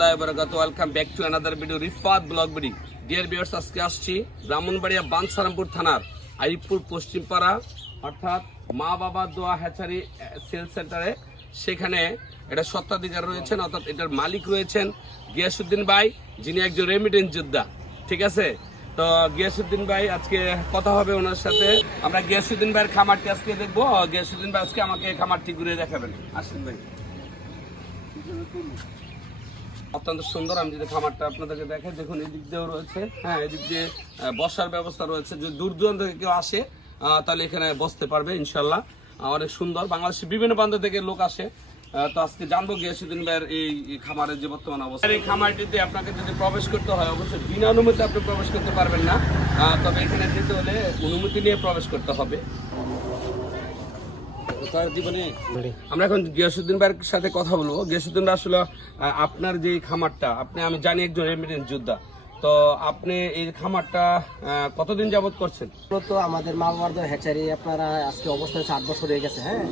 Welcome back to another video Rifat blog video. Dear viewers, আজকে আসছি ব্রাহ্মণবাড়িয়া বাঞ্ছারামপুর থানার আইপুর পশ্চিমপাড়া অর্থাৎ মা বাবা দোয়া হ্যাচারি সেল সেন্টারে। সেখানে এটা স্বত্বাধিকার রয়েছেন অর্থাৎ এটার মালিক রয়েছেন গিয়াসউদ্দিন ভাই, যিনি একজন রেমিটেন্স যোদ্ধা। ঠিক আছে, তো গিয়াসউদ্দিন ভাই আজকে কথা হবে ওনার সাথে। আমরা গিয়াসউদ্দিন ভাইয়ের খামারটি আজকে দেখবো। গিয়াসউদ্দিন ভাই আজকে আমাকে খামারটি ঘুরে দেখাবেন। আসেন ভাই। অত্যন্ত সুন্দর। আমি যদি খামারটা আপনাদেরকে দেখাই, দেখুন এদিক দিয়েও রয়েছে, হ্যাঁ এদিক দিয়ে বসার ব্যবস্থা রয়েছে। যদি দূর দূরান্ত থেকে কেউ আসে তাহলে এখানে বসতে পারবে ইনশাল্লাহ। অনেক সুন্দর, বাংলাদেশের বিভিন্ন প্রান্ত থেকে লোক আসে। তো আজকে জানবো গিয়াসউদ্দিন ভাইয়ের এই খামারের যে বর্তমান অবস্থা। এই খামারটিতে আপনাকে যদি প্রবেশ করতে হয়, অবশ্যই বিনা অনুমতি আপনি প্রবেশ করতে পারবেন না। তবে এখানে যেতে হলে অনুমতি নিয়ে প্রবেশ করতে হবে। আমরা এখন গিয়াসউদ্দিন ভাইয়ের সাথে কথা বলবো। গিয়াসউদ্দিন ভাই, আসলে আপনার যে খামারটা, আমি জানি একজন রেমিটেন্স যোদ্ধা, তো আপনি এই খামারটা কতদিন যাবত করছেন? মূলত আমাদের মা বাবার হ্যাচারি আপনারা আজকে অবস্থা হচ্ছে 8 বছর হয়ে গেছে। হ্যাঁ,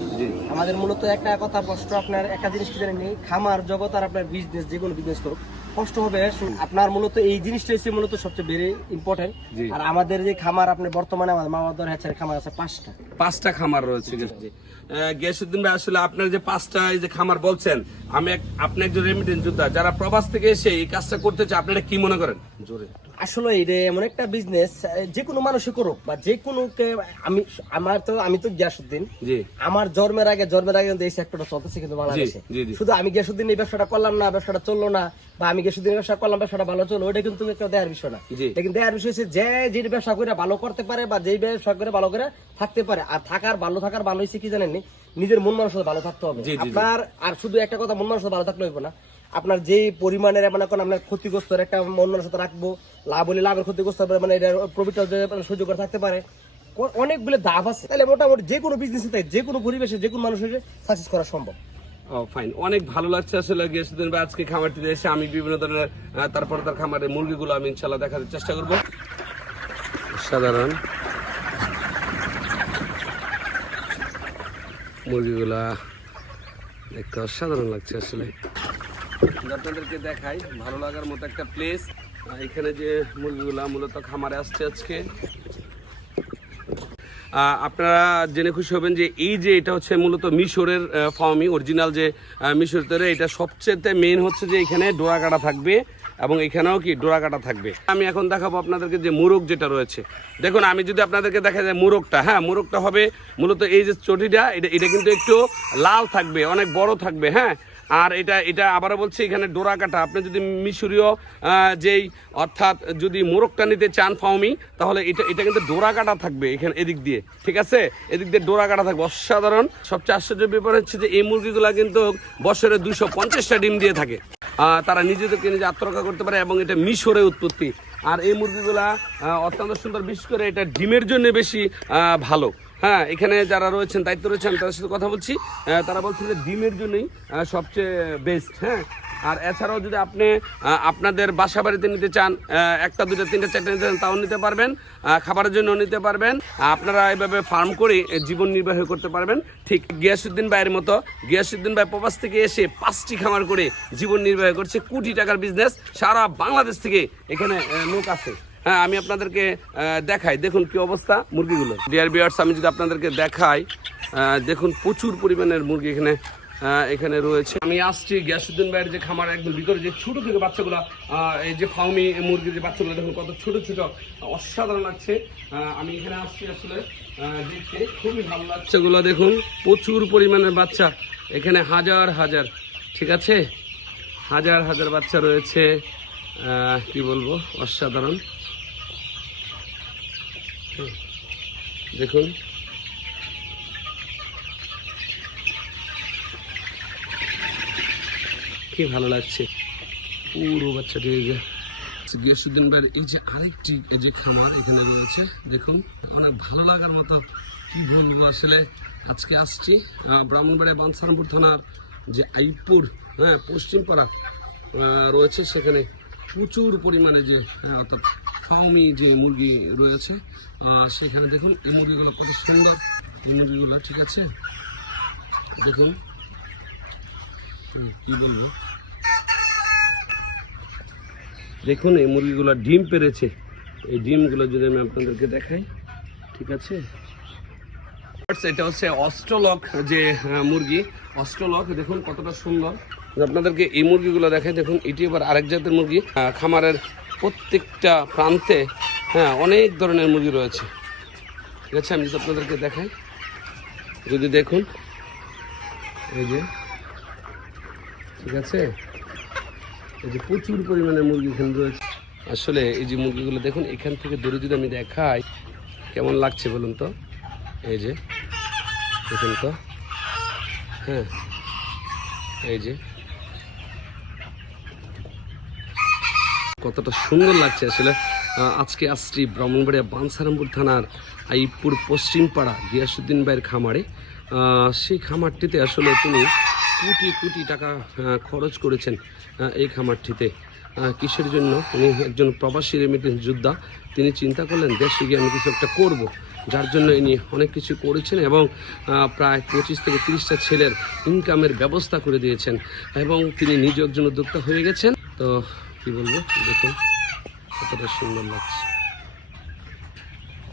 আমাদের মূলত একটা কথা কষ্ট, আপনার একটা জিনিস কি জানেন, খামার জগৎ আর আপনার বিজনেস, যে কোনো বিজনেস করুক কষ্ট হবে। আপনার মূলত এই জিনিসটা হচ্ছে মূলত সবচেয়ে ভেরি ইম্পর্টেন্ট। আর আমাদের যে খামার, আপনি বর্তমানে আমাদের মা বাবার হ্যাচারি খামার আছে 5টা খামার রয়েছে। গিয়াসউদ্দিন ভাই, আসলে আপনার যে 5টা এই যে খামার বলছেন, আপনি একজন রেমিটেন্স যোদ্ধা যারা প্রবাস থেকে এসে এই কাজটা করতে চায়, আপনারা কি মনে করেন? জোরে আসলে এটা এমন একটা বিজনেস, যে কোনো মানুষই করুক বা যে কোনো, আমি তো গিয়াসউদ্দিন, আমার জন্মের আগে কিন্তু এই সেক্টরটা চলতেছে কিন্তু বাংলাদেশে। শুধু আমি গিয়াসউদ্দিন এই ব্যবসাটা করলাম না, ব্যবসাটা চললো না, বা আমি গিয়াসউদ্দিন ব্যবসা করলাম, ব্যবসাটা ভালো চলো, ওইটা কিন্তু একটা দেয়ার বিষয় না। কিন্তু দেয়ার বিষয় হচ্ছে যে ব্যবসা করে ভালো করতে পারে বা যে ব্যবসা করে ভালো করে থাকতে পারে। আর ভালো থাকার ভালো হয়েছে কি জানেননি, নিজের মন মানুষের ভালো থাকতে হবে আপনার। আর শুধু একটা কথা, মন মানুষের ভালো থাকলে হইব না, আপনার যে পরিমাণের মানে আপনার ক্ষতিগ্রস্ত একটা মন মানুষের রাখবো, লাভ হলে লাভের ক্ষতিগ্রস্ত হবে, মানে এটা প্রফিটটা সহ্য করে থাকতে পারে। অনেকগুলো ধাপ আছে, তাহলে মোটামুটি যে কোনো বিজনেসে, যে কোনো পরিবেশে, যে কোনো মানুষের সাকসেস করা সম্ভব। ফাইন, অনেক ভালো লাগছে আসলে গিয়াসউদ্দিন ভাই আজকে খামারটিতে এসে। আমি বিভিন্ন ধরনের তার খামারের মুরগিগুলো আমি ইনশাল্লাহ দেখার চেষ্টা করবো। সাধারণ মুরগিগুলা দেখতে অসাধারণ লাগছে আসলে। আপনাদেরকে দেখাই, ভালো লাগার মতো একটা প্লেস। এখানে যে মুরগিগুলা মূলত খামারে আসছে আজকে, আপনারা জেনে খুশি হবেন যে এই যে এটা হচ্ছে মূলত মিশরের ফার্মি, অরিজিনাল যে মিশর তৈরি। এটা সবচেয়ে মেইন হচ্ছে যে এখানে ডোরা কাটা থাকবে এবং এখানেও কি ডোরা কাটা থাকবে। আমি এখন দেখাবো আপনাদেরকে যে মোরগ যেটা রয়েছে। দেখুন, আমি যদি আপনাদেরকে দেখা যায় মোরগটা, হ্যাঁ মোরগটা হবে মূলত এই যে চটিটা, এটা কিন্তু একটু লাল থাকবে, অনেক বড় থাকবে। হ্যাঁ, আর এটা আবারও বলছি, এখানে ডোরা কাটা। আপনি যদি মিশরীয় যেই অর্থাৎ যদি মোরগটা নিতে চান ফার্মি, তাহলে এটা কিন্তু ডোরা কাটা থাকবে এখানে এদিক দিয়ে। ঠিক আছে, এদিক দিয়ে ডোরা কাটা থাকবে, অসাধারণ। সবচেয়ে আশ্চর্যের ব্যাপার হচ্ছে যে এই মুরগিগুলা কিন্তু বছরে 250টা ডিম দিয়ে থাকে। তারা নিজেদেরকে নিজে আত্মরক্ষা করতে পারে এবং এটা মিশরে উৎপত্তি। আর এই মুরগিগুলা অত্যন্ত সুন্দর, বিশেষ করে এটা ডিমের জন্য বেশি ভালো। হ্যাঁ, এখানে যারা রয়েছেন, দায়িত্ব রয়েছেন, তাদের সাথে কথা বলছি। তারা বলছেন যে ডিমের জন্যই সবচেয়ে বেস্ট। হ্যাঁ, আর এছাড়াও যদি আপনি আপনাদের বাসা বাড়িতে নিতে চান, 1টা 2টা 3টা 4টা নিতে চান, তাও নিতে পারবেন। খাবারের জন্য নিতে পারবেন। আপনারা এইভাবে ফার্ম করে জীবন নির্বাহ করতে পারবেন। ঠিক গিয়াসউদ্দিন ভাইয়ের মতো। গিয়াসউদ্দিন ভাই প্রবাস থেকে এসে 5টি খামার করে জীবন নির্বাহ করছে, কোটি টাকার বিজনেস। সারা বাংলাদেশ থেকে এখানে লোক আসে। হ্যাঁ, আমি আপনাদেরকে দেখাই, দেখুন কি অবস্থা মুরগিগুলো। ডিয়ার ভিউয়ার্স, আমি যদি আপনাদেরকে দেখাই, দেখুন প্রচুর পরিমাণের মুরগি এখানে রয়েছে। আমি আসছি গিয়াসউদ্দিন ভাইয়ের যে খামার একদম ভিতরে, যে ছোট থেকে বাচ্চাগুলো, এই যে ফার্মি মুরগির যে বাচ্চাগুলো, দেখুন কত ছোট ছোট, অসাধারণ লাগছে। আমি এখানে আসছি আসলে দেখতে, খুবই ভালো লাগছে। এগুলো দেখুন প্রচুর পরিমাণের বাচ্চা, এখানে হাজার হাজার, ঠিক আছে, হাজার হাজার বাচ্চা রয়েছে। কি বলবো, অসাধারণ। দেখুন কি ভালো লাগছে, পুরো বাচ্চাটি। গিয়াসউদ্দিন ভাইয়ের এই যে আরেকটি এই যে খামার এখানে রয়েছে, দেখুন অনেক ভালো লাগার মতো। কি বলবো আসলে, আজকে আসছি ব্রাহ্মণবাড়িয়া বাঞ্ছারামপুর থানার যে আইপুর পশ্চিমপাড়া রয়েছে, সেখানে প্রচুর পরিমাণে যে অর্থাৎ ফার্মি যে মুরগি রয়েছে, সেখানে দেখুন এই মুরগিগুলো কত সুন্দর, এই মুরগিগুলো। ঠিক আছে, দেখুন কি বলবো, দেখুন এই মুরগিগুলো ডিম পেড়েছে, এই ডিমগুলো যদি আমি আপনাদেরকে দেখাই, ঠিক আছে। এটা হচ্ছে অস্ট্রলক যে মুরগি, অস্ট্রলক, দেখুন কতটা সুন্দর। আপনাদেরকে এই মুরগিগুলো দেখাই, দেখুন এটি আবার আরেক জাতের মুরগি। খামারের প্রত্যেকটা প্রান্তে অনেক ধরনের মুরগি রয়েছে, ঠিক আছে। আমি যদি আপনাদেরকে দেখাই, যদি দেখুন এই যে, ঠিক আছে, এই যে প্রচুর পরিমাণে মুরগি এখানে রয়েছে। আসলে এই যে মুরগিগুলো দেখুন, এখান থেকে দূরে যদি আমি দেখাই কেমন লাগছে বলুন তো। এই যে দেখুন তো, হ্যাঁ এই যে কতটা সুন্দর লাগছে আসলে। আজকে আসছি ব্রাহ্মণবাড়িয়া বাঞ্ছারামপুর থানার আইপুর পশ্চিমপাড়া গিয়াসুদ্দিন ভাইয়ের খামারে। সেই খামারটিতে আসলে তিনি কোটি কোটি টাকা খরচ করেছেন এই খামারটিতে। কিসের জন্য? উনি একজন প্রবাসী রেমিটেন্স যোদ্ধা। তিনি চিন্তা করলেন দেশে গিয়ে আমি কিছু একটা করবো, যার জন্য ইনি অনেক কিছু করেছেন এবং প্রায় 25 থেকে 30টা ছেলের ইনকামের ব্যবস্থা করে দিয়েছেন এবং তিনি নিজে একজন উদ্যোক্তা হয়ে গেছেন। তো কি বলবো, দেখুন কতটা সুন্দর লাগছে।